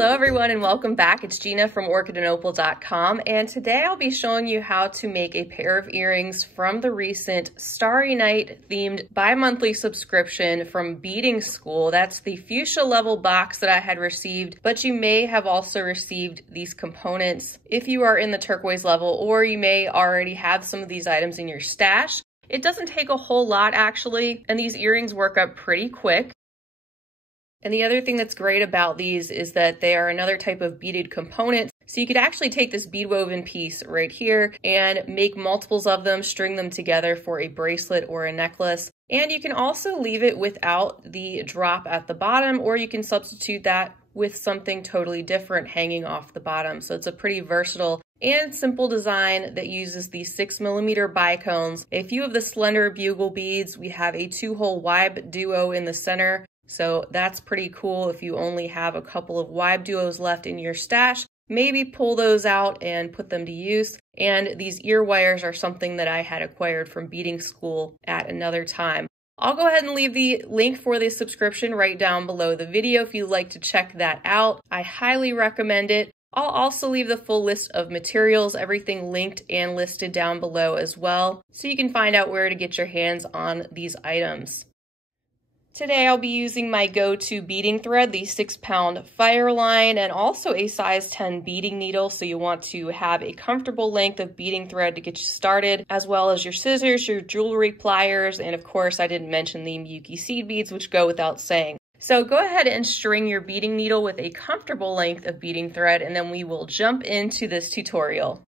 Hello everyone and welcome back. It's Gina from OrchidandOpal.com, and today I'll be showing you how to make a pair of earrings from the recent Starry Night themed bi-monthly subscription from Beading School. That's the fuchsia level box that I had received, but you may have also received these components if you are in the turquoise level, or you may already have some of these items in your stash. It doesn't take a whole lot actually, and these earrings work up pretty quick. And the other thing that's great about these is that they are another type of beaded component. So you could actually take this bead woven piece right here and make multiples of them, string them together for a bracelet or a necklace. And you can also leave it without the drop at the bottom, or you can substitute that with something totally different hanging off the bottom. So it's a pretty versatile and simple design that uses these 6mm bicones, a few of the Slender Bugle beads. We have a 2-hole WibeDuo in the center. So that's pretty cool if you only have a couple of WibeDuos left in your stash. Maybe pull those out and put them to use. And these ear wires are something that I had acquired from Beading School at another time. I'll go ahead and leave the link for the subscription right down below the video if you'd like to check that out. I highly recommend it. I'll also leave the full list of materials, everything linked and listed down below as well, so you can find out where to get your hands on these items. Today I'll be using my go-to beading thread, the 6-pound FireLine, and also a size 10 beading needle, so you want to have a comfortable length of beading thread to get you started, as well as your scissors, your jewelry pliers, and of course I didn't mention the Miyuki seed beads, which go without saying. So go ahead and string your beading needle with a comfortable length of beading thread, and then we will jump into this tutorial.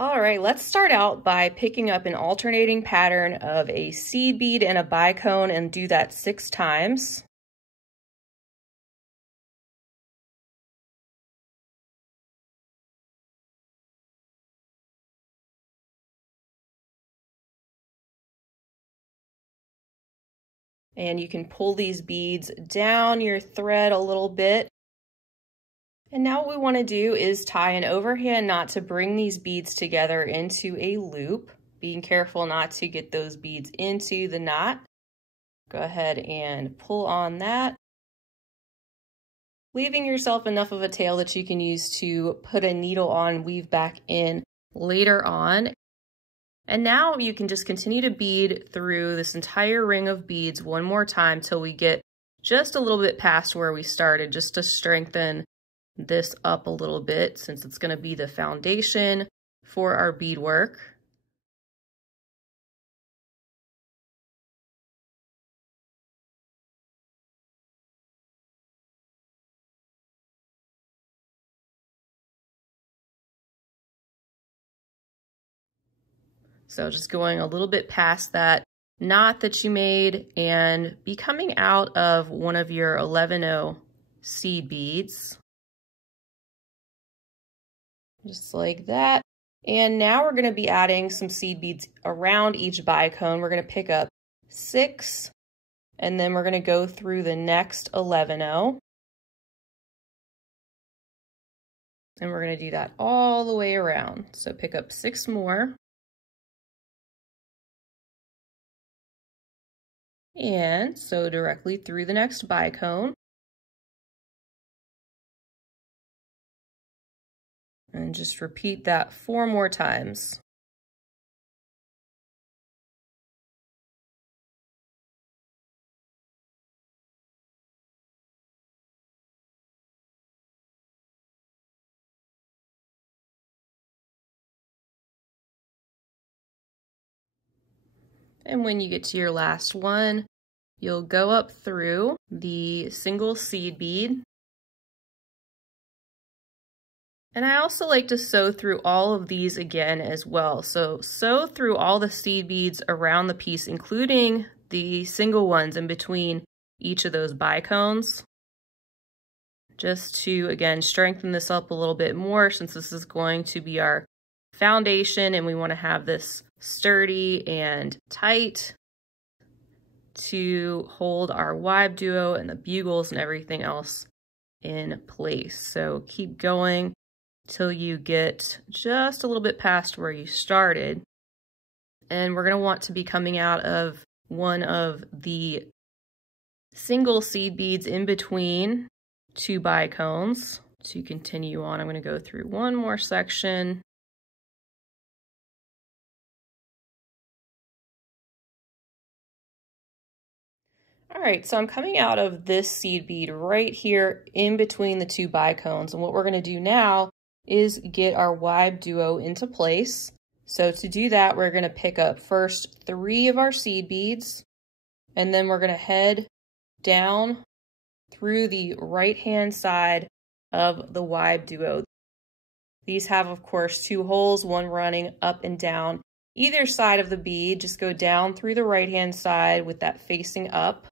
All right, let's start out by picking up an alternating pattern of a seed bead and a bicone and do that 6 times. And you can pull these beads down your thread a little bit. And now what we want to do is tie an overhand knot to bring these beads together into a loop, being careful not to get those beads into the knot. Go ahead and pull on that, leaving yourself enough of a tail that you can use to put a needle on, weave back in later on. And now you can just continue to bead through this entire ring of beads one more time till we get just a little bit past where we started, just to strengthen this up a little bit, since it's going to be the foundation for our beadwork. So just going a little bit past that knot that you made and be coming out of one of your 11-0 seed beads. Just like that. And now we're going to be adding some seed beads around each bicone. We're going to pick up 6, and then we're going to go through the next 11-0. And we're going to do that all the way around. So pick up 6 more. And sew directly through the next bicone. And just repeat that 4 more times. And when you get to your last one, you'll go up through the single seed bead. And I also like to sew through all of these again as well. So sew through all the seed beads around the piece, including the single ones in between each of those bicones, just to, again, strengthen this up a little bit more, since this is going to be our foundation and we want to have this sturdy and tight to hold our WibeDuo and the bugles and everything else in place. So keep going till you get just a little bit past where you started. And we're going to want to be coming out of one of the single seed beads in between 2 bicones. To continue on, I'm going to go through one more section. All right, so I'm coming out of this seed bead right here in between the 2 bicones, and what we're going to do now is get our WibeDuo into place. So to do that, we're going to pick up first 3 of our seed beads, and then we're going to head down through the right-hand side of the WibeDuo. These have, of course, 2 holes, one running up and down either side of the bead. Just go down through the right-hand side with that facing up.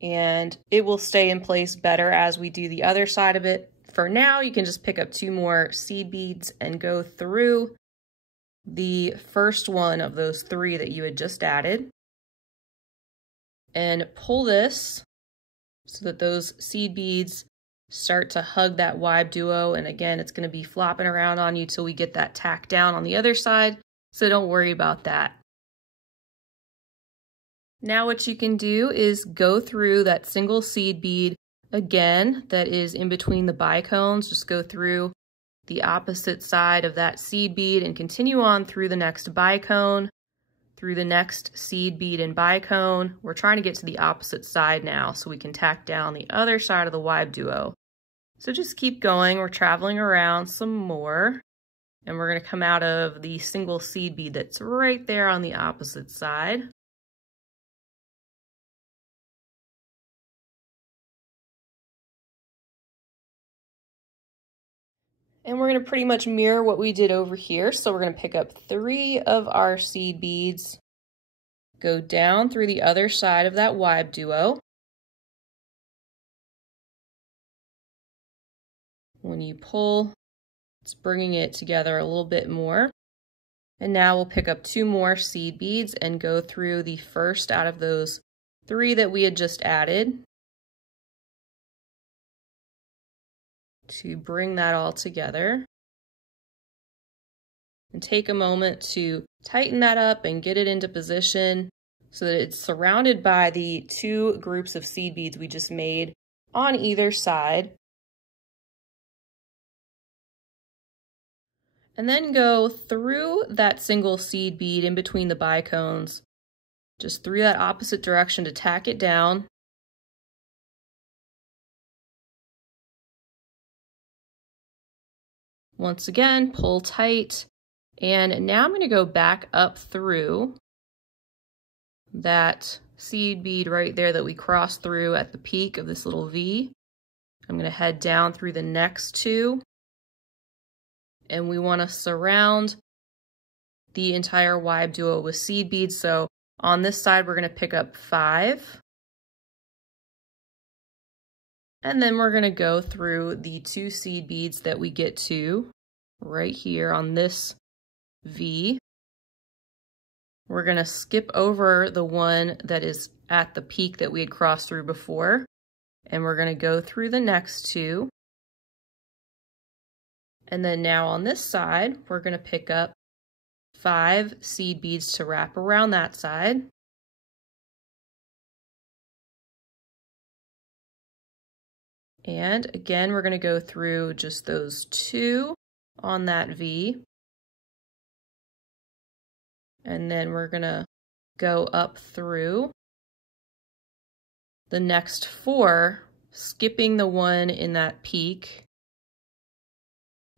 And it will stay in place better as we do the other side of it. For now, you can just pick up 2 more seed beads and go through the first one of those 3 that you had just added. And pull this so that those seed beads start to hug that WibeDuo. And again, it's going to be flopping around on you till we get that tack down on the other side. So don't worry about that. Now what you can do is go through that single seed bead again that is in between the bicones. Just go through the opposite side of that seed bead and continue on through the next bicone, through the next seed bead and bicone. We're trying to get to the opposite side now so we can tack down the other side of the WibeDuo. So just keep going. We're traveling around some more, and we're going to come out of the single seed bead that's right there on the opposite side. And we're going to pretty much mirror what we did over here. So we're going to pick up 3 of our seed beads, go down through the other side of that WibeDuo. When you pull, it's bringing it together a little bit more. And now we'll pick up 2 more seed beads and go through the first out of those 3 that we had just added, to bring that all together. And take a moment to tighten that up and get it into position so that it's surrounded by the 2 groups of seed beads we just made on either side. And then go through that single seed bead in between the bicones, just through that opposite direction to tack it down. Once again, pull tight, and now I'm going to go back up through that seed bead right there that we crossed through at the peak of this little V. I'm going to head down through the next 2, and we want to surround the entire WibeDuo with seed beads. So on this side, we're going to pick up 5. And then we're going to go through the 2 seed beads that we get to right here on this V. We're going to skip over the one that is at the peak that we had crossed through before, and we're going to go through the next 2. And then now on this side, we're going to pick up 5 seed beads to wrap around that side. And again, we're going to go through just those 2 on that V. And then we're going to go up through the next 4, skipping the one in that peak.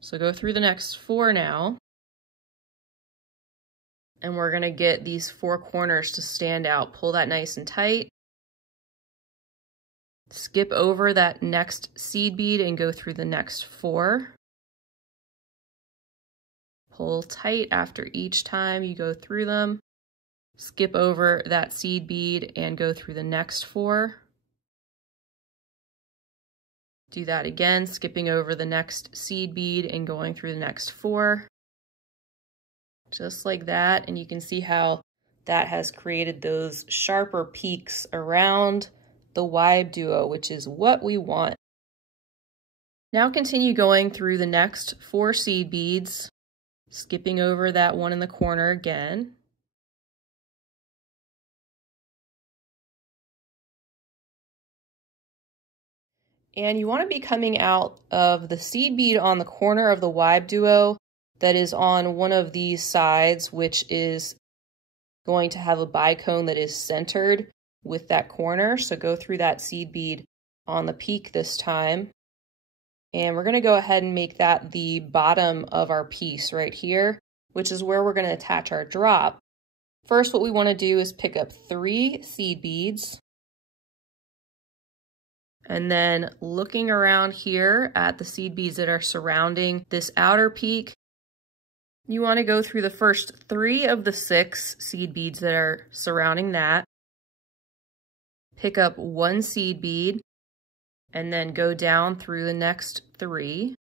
So go through the next 4 now. And we're going to get these 4 corners to stand out. Pull that nice and tight. Skip over that next seed bead and go through the next 4. Pull tight after each time you go through them. Skip over that seed bead and go through the next 4. Do that again, skipping over the next seed bead and going through the next 4. Just like that, and you can see how that has created those sharper peaks around the WibeDuo, which is what we want. Now continue going through the next 4 seed beads, skipping over that one in the corner again. And you want to be coming out of the seed bead on the corner of the WibeDuo that is on one of these sides, which is going to have a bicone that is centered with that corner. So go through that seed bead on the peak this time. And we're going to go ahead and make that the bottom of our piece right here, which is where we're going to attach our drop. First, what we want to do is pick up 3 seed beads. And then looking around here at the seed beads that are surrounding this outer peak, you want to go through the first 3 of the 6 seed beads that are surrounding that. Pick up 1 seed bead and then go down through the next 3,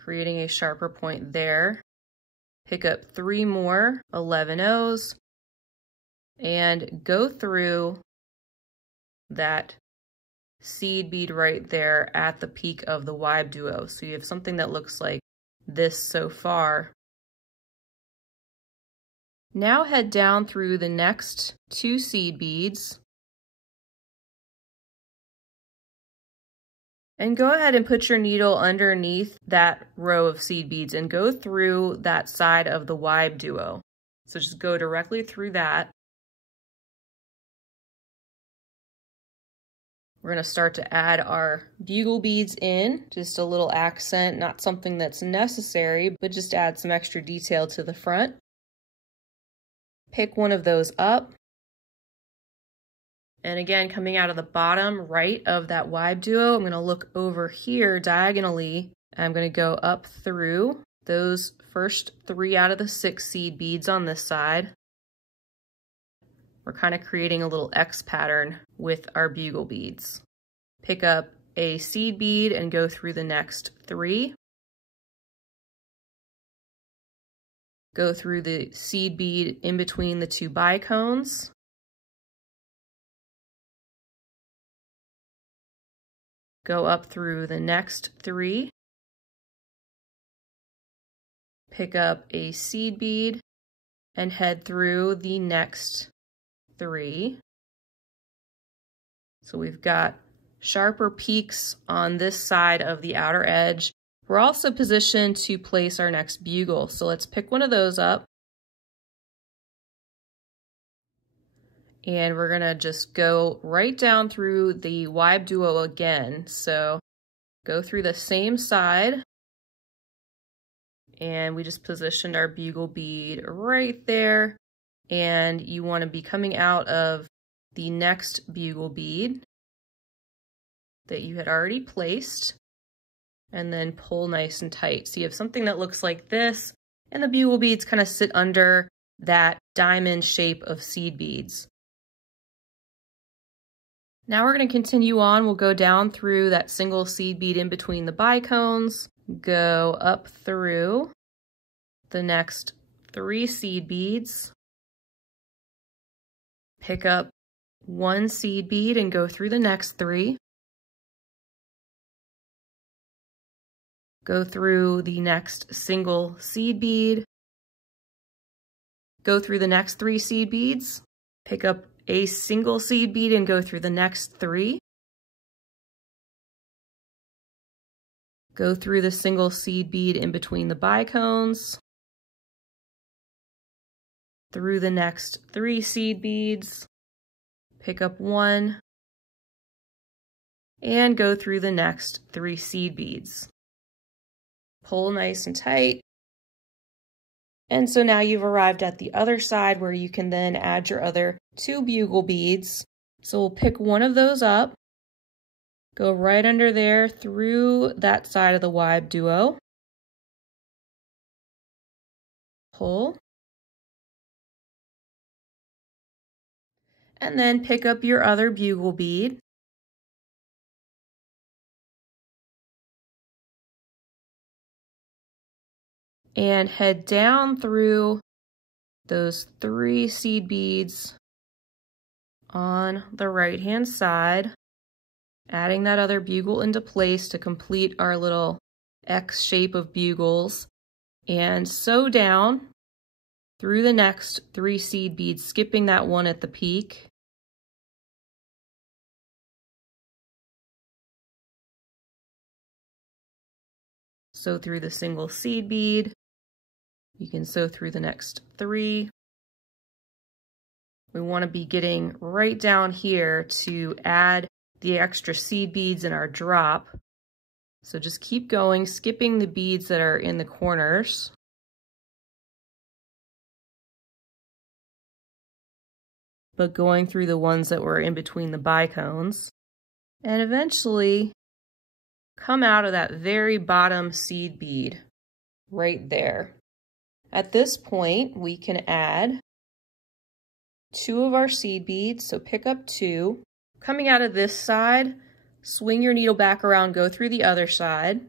creating a sharper point there. Pick up 3 more 11-0s and go through that seed bead right there at the peak of the WibeDuo. So you have something that looks like this so far. Now head down through the next 2 seed beads and go ahead and put your needle underneath that row of seed beads and go through that side of the WibeDuo. So just go directly through that. We're going to start to add our bugle beads in, just a little accent, not something that's necessary, but just add some extra detail to the front. Pick one of those up. And again, coming out of the bottom right of that WibeDuo, I'm going to look over here diagonally. I'm going to go up through those first 3 out of the 6 seed beads on this side. We're kind of creating a little X pattern with our bugle beads. Pick up a seed bead and go through the next 3. Go through the seed bead in between the 2 bicones. Go up through the next 3. Pick up a seed bead and head through the next 3. So we've got sharper peaks on this side of the outer edge. We're also positioned to place our next bugle. So let's pick one of those up. And we're gonna just go right down through the WibeDuo again. So go through the same side. And we just positioned our bugle bead right there. And you want to be coming out of the next bugle bead that you had already placed, and then pull nice and tight. So you have something that looks like this, and the bugle beads kind of sit under that diamond shape of seed beads. Now we're going to continue on. We'll go down through that single seed bead in between the bicones, go up through the next 3 seed beads, pick up 1 seed bead and go through the next 3. Go through the next single seed bead, go through the next 3 seed beads, pick up a single seed bead and go through the next 3. Go through the single seed bead in between the bicones, through the next 3 seed beads, pick up 1, and go through the next 3 seed beads. Pull nice and tight. And so now you've arrived at the other side where you can then add your other 2 bugle beads. So we'll pick one of those up, go right under there through that side of the WibeDuo, pull, and then pick up your other bugle bead. And head down through those 3 seed beads on the right-hand side, adding that other bugle into place to complete our little X shape of bugles, and sew down through the next 3 seed beads, skipping that one at the peak. sew through the single seed bead. You can sew through the next 3. We want to be getting right down here to add the extra seed beads in our drop. So just keep going, skipping the beads that are in the corners. But going through the ones that were in between the bicones. And eventually come out of that very bottom seed bead right there. At this point, we can add 2 of our seed beads, so pick up 2. Coming out of this side, swing your needle back around, go through the other side.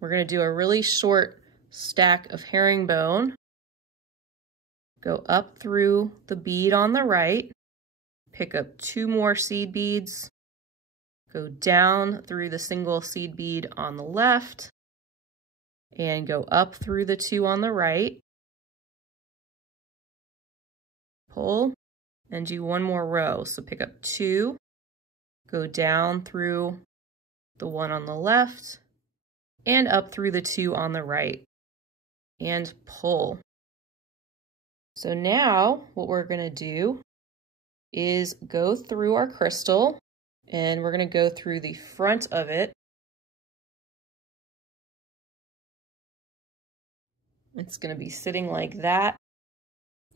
We're going to do a really short stack of herringbone. Go up through the bead on the right, pick up 2 more seed beads, go down through the single seed bead on the left, and go up through the 2 on the right. Pull and do 1 more row. So pick up 2, go down through the 1 on the left, and up through the 2 on the right, and pull. So now what we're going to do is go through our crystal, and we're going to go through the front of it. It's going to be sitting like that.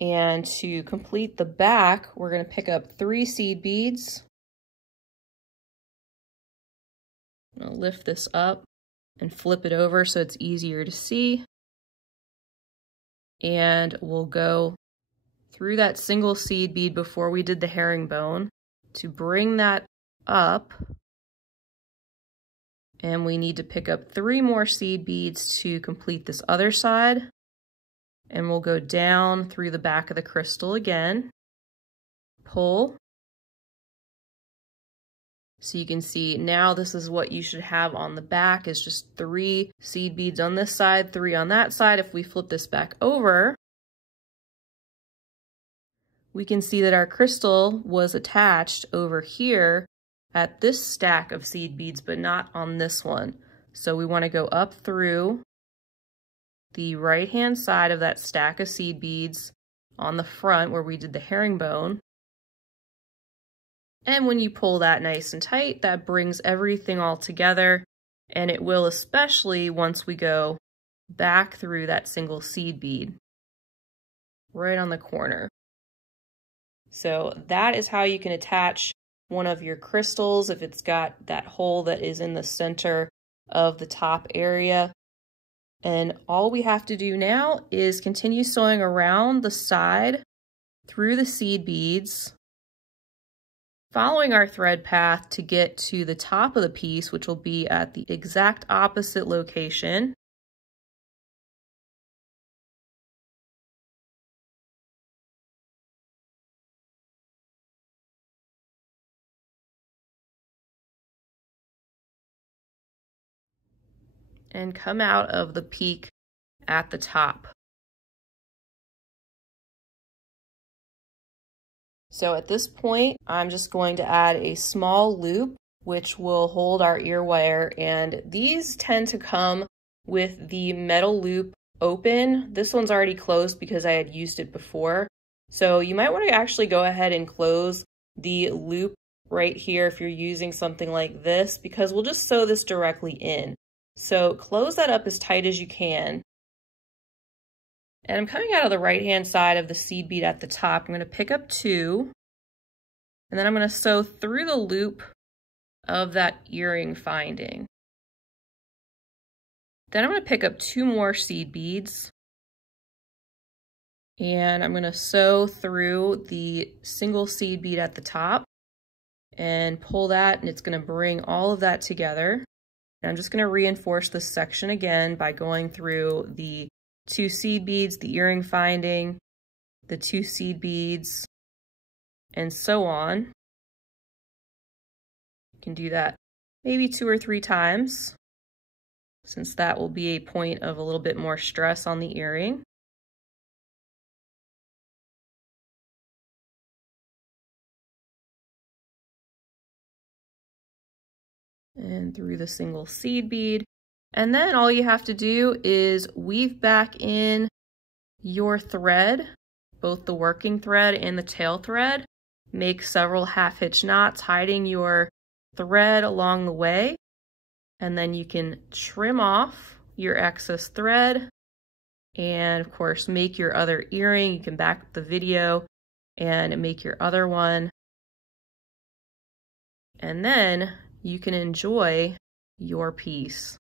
And to complete the back, we're going to pick up 3 seed beads. I'm going to lift this up and flip it over so it's easier to see. And we'll go through that single seed bead before we did the herringbone to bring that up. And we need to pick up 3 more seed beads to complete this other side. And we'll go down through the back of the crystal again, pull. So you can see now this is what you should have on the back, is just 3 seed beads on this side, 3 on that side. If we flip this back over, we can see that our crystal was attached over here at this stack of seed beads, but not on this one. So we want to go up through the right-hand side of that stack of seed beads on the front where we did the herringbone. And when you pull that nice and tight, that brings everything all together, and it will, especially once we go back through that single seed bead right on the corner. So that is how you can attach one of your crystals if it's got that hole that is in the center of the top area. And all we have to do now is continue sewing around the side through the seed beads, following our thread path to get to the top of the piece, which will be at the exact opposite location. And come out of the peak at the top. So at this point, I'm just going to add a small loop, which will hold our ear wire, and these tend to come with the metal loop open. This one's already closed because I had used it before. So you might want to actually go ahead and close the loop right here if you're using something like this, because we'll just sew this directly in. So close that up as tight as you can. And I'm coming out of the right-hand side of the seed bead at the top. I'm going to pick up 2, and then I'm going to sew through the loop of that earring finding. Then I'm going to pick up 2 more seed beads, and I'm going to sew through the single seed bead at the top and pull that, and it's going to bring all of that together. And I'm just going to reinforce this section again by going through the 2 seed beads, the earring finding, the 2 seed beads, and so on. You can do that maybe 2 or 3 times, since that will be a point of a little bit more stress on the earring. And through the single seed bead, And then all you have to do is weave back in your thread, both the working thread and the tail thread. Make several half hitch knots hiding your thread along the way. And then you can trim off your excess thread and of course make your other earring. You can back up the video and make your other one. And then you can enjoy your piece.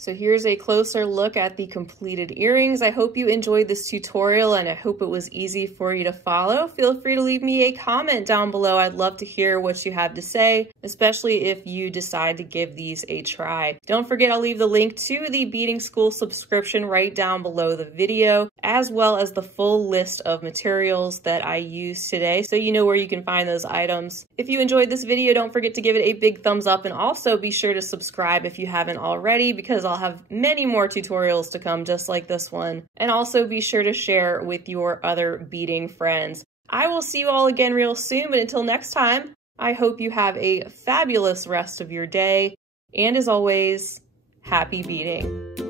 So here's a closer look at the completed earrings. I hope you enjoyed this tutorial and I hope it was easy for you to follow. Feel free to leave me a comment down below. I'd love to hear what you have to say, especially if you decide to give these a try. Don't forget, I'll leave the link to the Beading School subscription right down below the video, as well as the full list of materials that I used today, so you know where you can find those items. If you enjoyed this video, don't forget to give it a big thumbs up, and also be sure to subscribe if you haven't already, because I'll have many more tutorials to come just like this one. And also be sure to share with your other beading friends. I will see you all again real soon, but until next time, I hope you have a fabulous rest of your day. And as always, happy beading.